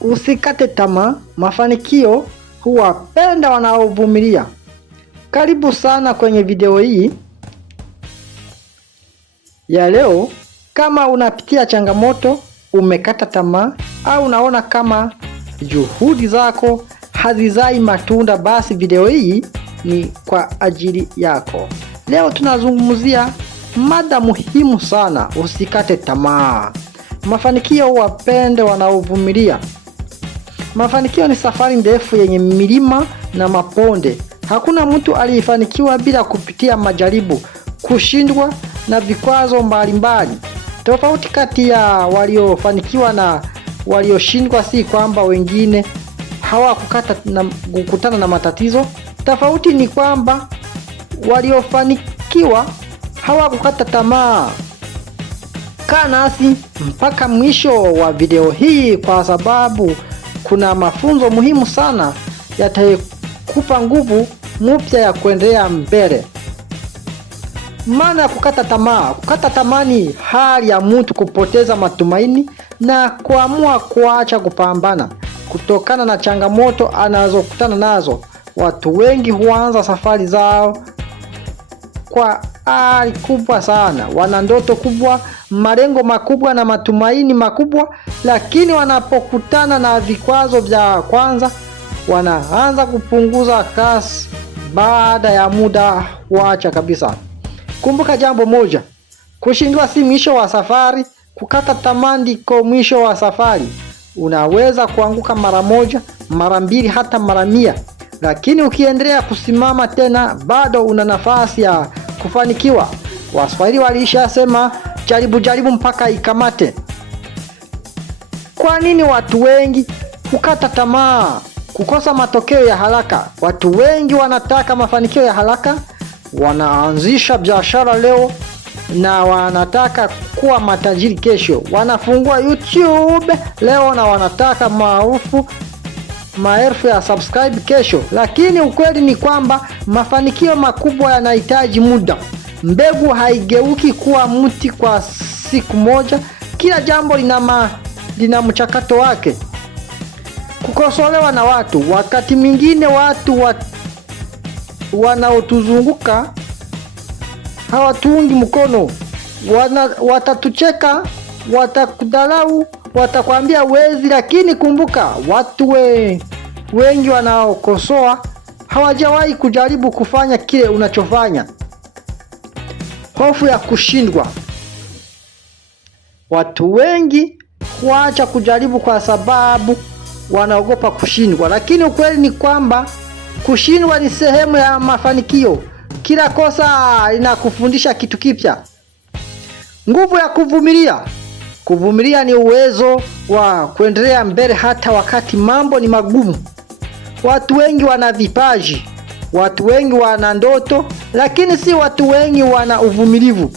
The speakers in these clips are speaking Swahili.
Usikate tamaa, mafanikio huwapenda wanaovumilia. Karibu sana kwenye video hii ya leo. Kama unapitia changamoto, umekata tamaa au unaona kama juhudi zako hazizai matunda, basi video hii ni kwa ajili yako. Leo tunazungumzia mada muhimu sana: usikate tamaa. Mafanikio huwapenda wanaovumilia. Mafanikio ni safari ndefu yenye milima na mabonde. Hakuna mtu aliyefanikiwa bila kupitia majaribu, kushindwa na vikwazo mbalimbali. Tofauti kati ya waliofanikiwa na walioshindwa si kwamba wengine hawakukutana na matatizo. Tofauti ni kwamba waliofanikiwa hawakukata tamaa. Kaa nasi mpaka mwisho wa video hii kwa sababu kuna mafunzo muhimu sana yatakupa nguvu mpya ya kuendelea mbele. Maana ya kukata tamaa. Kukata tamaa ni hali ya mtu kupoteza matumaini na kuamua kuacha kupambana kutokana na changamoto anazokutana nazo. Watu wengi huanza safari zao kwa ari kubwa sana, wana ndoto kubwa, malengo makubwa na matumaini makubwa, lakini wanapokutana na vikwazo vya kwanza, wanaanza kupunguza kasi. Baada ya muda huacha kabisa. Kumbuka jambo moja: kushindwa si mwisho wa safari, kukata tamaa ndiko mwisho wa safari. Unaweza kuanguka mara moja, mara mbili, hata mara 100, lakini ukiendelea kusimama tena bado una nafasi ya kufanikiwa. Waswahili walishasema jaribu mpaka ikamate. Kwa nini watu wengi kukata tamaa? Kukosa matokeo ya haraka. Watu wengi wanataka mafanikio ya haraka. Wanaanzisha biashara leo na wanataka kuwa matajiri kesho. Wanafungua YouTube leo na wanataka maelfu ya subscribe kesho. Lakini ukweli ni kwamba mafanikio makubwa yanahitaji muda. Mbegu haigeuki kuwa mti kwa siku moja. Kila jambo lina mchakato wake. Kukosolewa na watu. Wakati mwingine watu wanaotuzunguka hawatuungi mkono. Watatucheka, watakudharau, watakwambia wezi, lakini kumbuka, watu wengi wanaokosoa hawajawahi kujaribu kufanya kile unachofanya. Hofu ya kushindwa. Watu wengi huacha kujaribu kwa sababu wanaogopa kushindwa, lakini ukweli ni kwamba kushindwa ni sehemu ya mafanikio. Kila kosa linakufundisha kitu kipya. Nguvu ya kuvumilia. Kuvumilia ni uwezo wa kuendelea mbele hata wakati mambo ni magumu. Watu wengi wana vipaji, watu wengi wana ndoto, lakini si watu wengi wana uvumilivu.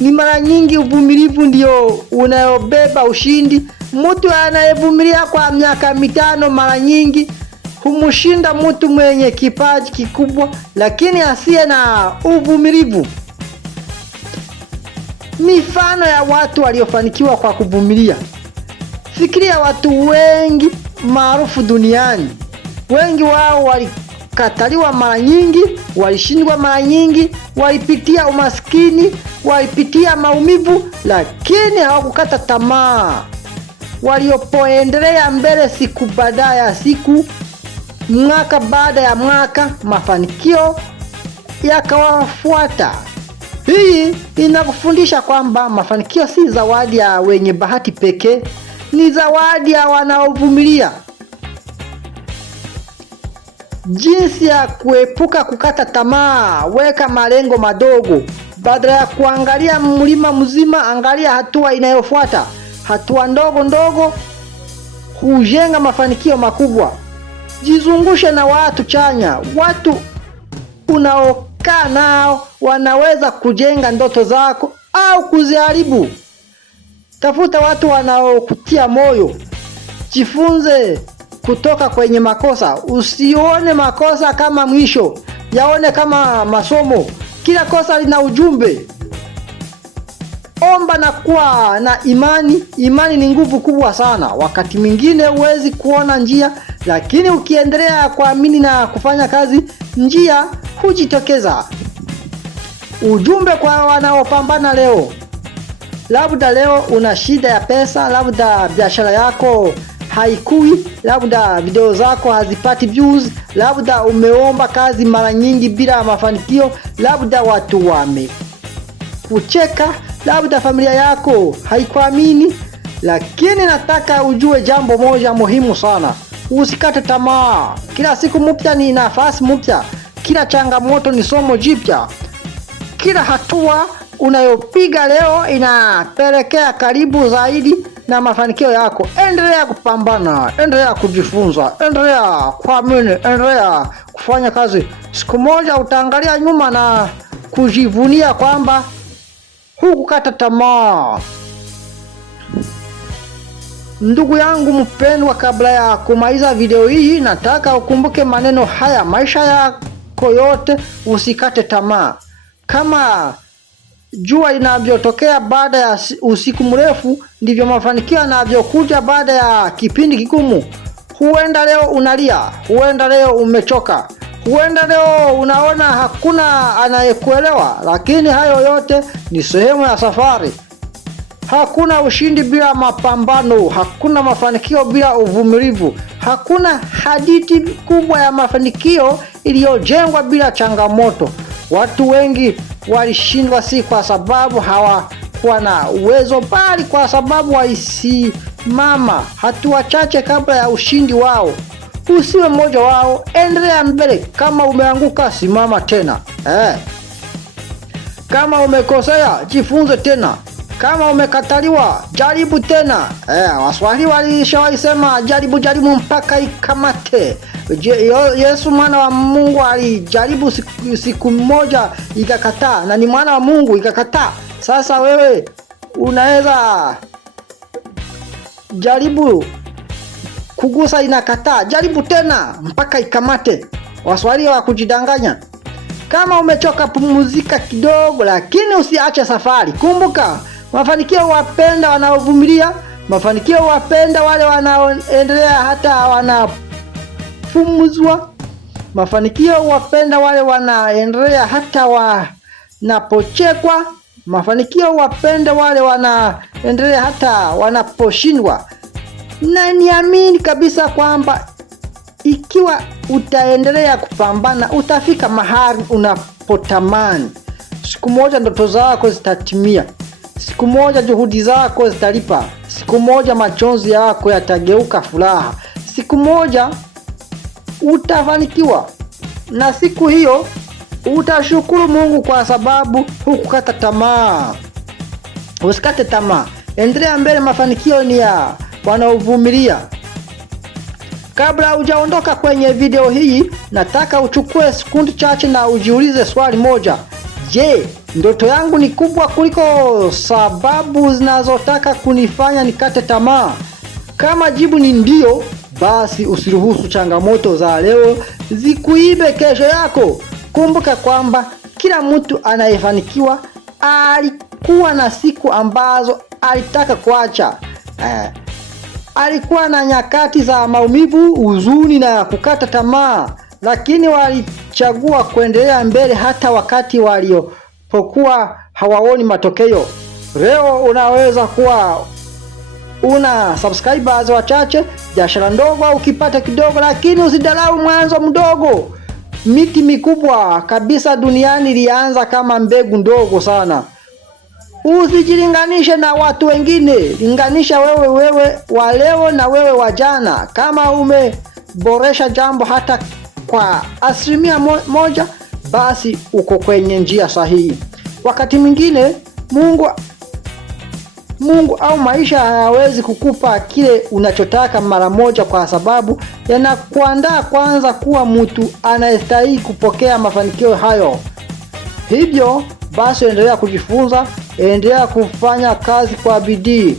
Ni mara nyingi uvumilivu ndio unayobeba ushindi. Mtu anayevumilia kwa miaka 5 mara nyingi humshinda mtu mwenye kipaji kikubwa lakini asiye na uvumilivu. Mifano ya watu waliofanikiwa kwa kuvumilia. Fikiria watu wengi maarufu duniani. Wengi wao walikataliwa mara nyingi, walishindwa mara nyingi, walipitia umaskini, walipitia maumivu, lakini hawakukata tamaa. Waliopoendelea mbele siku baada ya siku, mwaka baada ya mwaka, mafanikio yakawafuata. Hii inakufundisha kwamba mafanikio si zawadi ya wenye bahati pekee, ni zawadi ya wanaovumilia. Jinsi ya kuepuka kukata tamaa: weka malengo madogo. Badala ya kuangalia mlima mzima, angalia hatua inayofuata. Hatua ndogo ndogo hujenga mafanikio makubwa. Jizungushe na watu chanya. Watu unaokaa nao wanaweza kujenga ndoto zako au kuziharibu. Tafuta watu wanaokutia moyo. Jifunze kutoka kwenye makosa. Usione makosa kama mwisho, yaone kama masomo. Kila kosa lina ujumbe. omba na kuwa na imani. Imani ni nguvu kubwa sana. Wakati mwingine huwezi kuona njia, lakini ukiendelea kuamini na kufanya kazi, njia hujitokeza. Ujumbe kwa wanaopambana leo. Labda leo una shida ya pesa, labda biashara yako haikui, labda video zako hazipati views, labda umeomba kazi mara nyingi bila mafanikio, labda watu wamekucheka, labda familia yako haikuamini. Lakini nataka ujue jambo moja muhimu sana. Usikate tamaa. Kila siku mpya ni nafasi mpya. Kila changamoto ni somo jipya. Kila hatua unayopiga leo inapelekea karibu zaidi na mafanikio yako. Endelea kupambana, endelea kujifunza, endelea kuamini, endelea kufanya kazi. Siku moja utaangalia nyuma na kujivunia kwamba hukukata tamaa. Ndugu yangu mpendwa, kabla ya kumaliza video hii, nataka ukumbuke maneno haya. Maisha yako yote usikate tamaa. Kama jua linavyotokea baada ya usiku mrefu, ndivyo mafanikio yanavyokuja baada ya kipindi kigumu. Huenda leo unalia, huenda leo umechoka, huenda leo unaona hakuna anayekuelewa, lakini hayo yote ni sehemu ya safari. Hakuna ushindi bila mapambano, hakuna mafanikio bila uvumilivu, hakuna hadithi kubwa ya mafanikio iliyojengwa bila changamoto. Watu wengi walishindwa si kwa sababu hawakuwa na uwezo, bali kwa sababu walisimama hatua chache kabla ya ushindi wao. Usiwe mmoja wao, endelea mbele. Kama umeanguka, simama tena. Kama umekosea, jifunze tena. Kama umekataliwa, jaribu tena. Waswahili walisema jaribu mpaka ikamate. Yesu mwana wa Mungu alijaribu siku moja ikakataa, na ni mwana wa Mungu ikakataa. Sasa wewe unaweza jaribu kugusa, inakataa, jaribu tena mpaka ikamate. Waswahili wa kujidanganya. Kama umechoka, pumzika kidogo, lakini usiache safari. Kumbuka, mafanikio wapenda wanaovumilia, mafanikio wapenda wale wanaoendelea hata wanapumzwa, mafanikio wapenda wale wanaendelea hata wanapochekwa, mafanikio wapenda wale wanaendelea hata wanaposhindwa. Na niamini kabisa kwamba ikiwa utaendelea kupambana, utafika mahali unapotamani. Siku moja ndoto zako zitatimia. Siku moja juhudi zako zitalipa. Siku moja machozi yako yatageuka furaha. Siku moja utafanikiwa, na siku hiyo utashukuru Mungu kwa sababu hukukata tamaa. Usikate tamaa, endelea mbele. Mafanikio ni ya wanaovumilia. Kabla hujaondoka kwenye video hii, nataka uchukue sekundi chache na ujiulize swali moja. Je, ndoto yangu ni kubwa kuliko sababu zinazotaka kunifanya nikate tamaa? Kama jibu ni ndio, basi usiruhusu changamoto za leo zikuibe kesho yako. Kumbuka kwamba kila mtu anayefanikiwa alikuwa na siku ambazo alitaka kuacha. Alikuwa na nyakati za maumivu, huzuni na kukata tamaa, lakini walichagua kuendelea mbele hata wakati waliopokuwa hawaoni matokeo. Leo unaweza kuwa una subscribers wachache, biashara ndogo au ukipata kidogo, lakini usidharau mwanzo mdogo. Miti mikubwa kabisa duniani ilianza kama mbegu ndogo sana. Usijilinganishe na watu wengine, linganisha wewe wa leo na wewe wa jana. Kama umeboresha jambo hata kwa 1%, basi uko kwenye njia sahihi. Wakati mwingine Mungu au maisha hayawezi kukupa kile unachotaka mara moja, kwa sababu yanakuandaa kwanza kuwa mtu anayestahili kupokea mafanikio hayo. Hivyo basi endelea kujifunza, endelea kufanya kazi kwa bidii,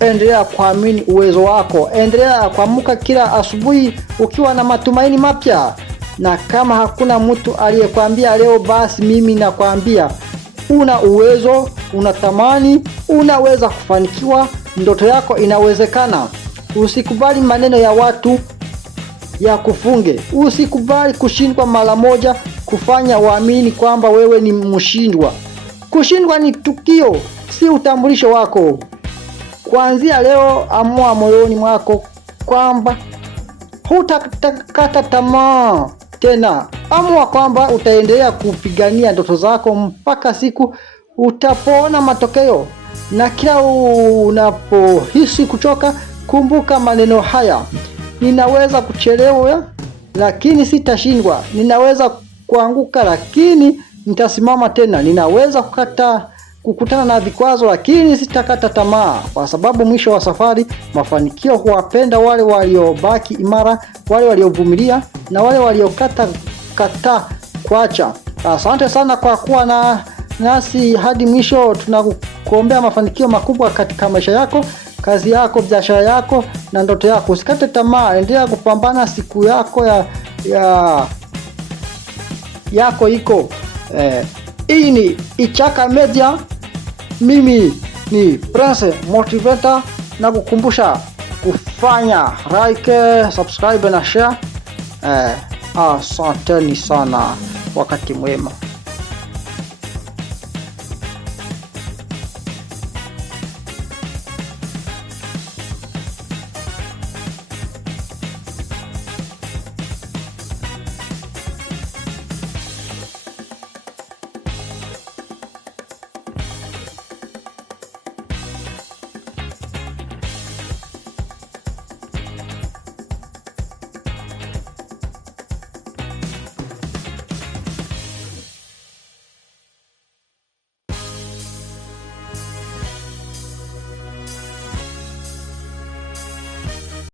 endelea kuamini uwezo wako, endelea kuamka kila asubuhi ukiwa na matumaini mapya. Na kama hakuna mtu aliyekwambia leo, basi mimi nakwambia una uwezo, unatamani unaweza kufanikiwa, ndoto yako inawezekana. Usikubali maneno ya watu ya kufunge. Usikubali kushindwa mara moja kufanya waamini kwamba wewe ni mshindwa. Kushindwa ni tukio, si utambulisho wako. Kuanzia leo, amua moyoni mwako kwamba hutakata tamaa tena. Amua kwamba utaendelea kupigania ndoto zako mpaka siku utapoona matokeo. Na kila unapohisi kuchoka, kumbuka maneno haya: ninaweza kuchelewa lakini sitashindwa. Ninaweza kuanguka lakini nitasimama tena. Ninaweza kukutana na vikwazo lakini sitakata tamaa, kwa sababu mwisho wa safari mafanikio huwapenda wale waliobaki imara, wale waliovumilia na wale waliokata kuacha. Asante sana kwa kuwa nasi hadi mwisho. Tunakuombea mafanikio makubwa katika maisha yako, kazi yako, biashara yako na ndoto yako. Usikate tamaa, endelea kupambana. Siku yako yako iko. Hii ni Ichaka Media. Mimi ni Prince Motivator, na kukumbusha kufanya like, subscribe na share. Asanteni sana. Wakati mwema.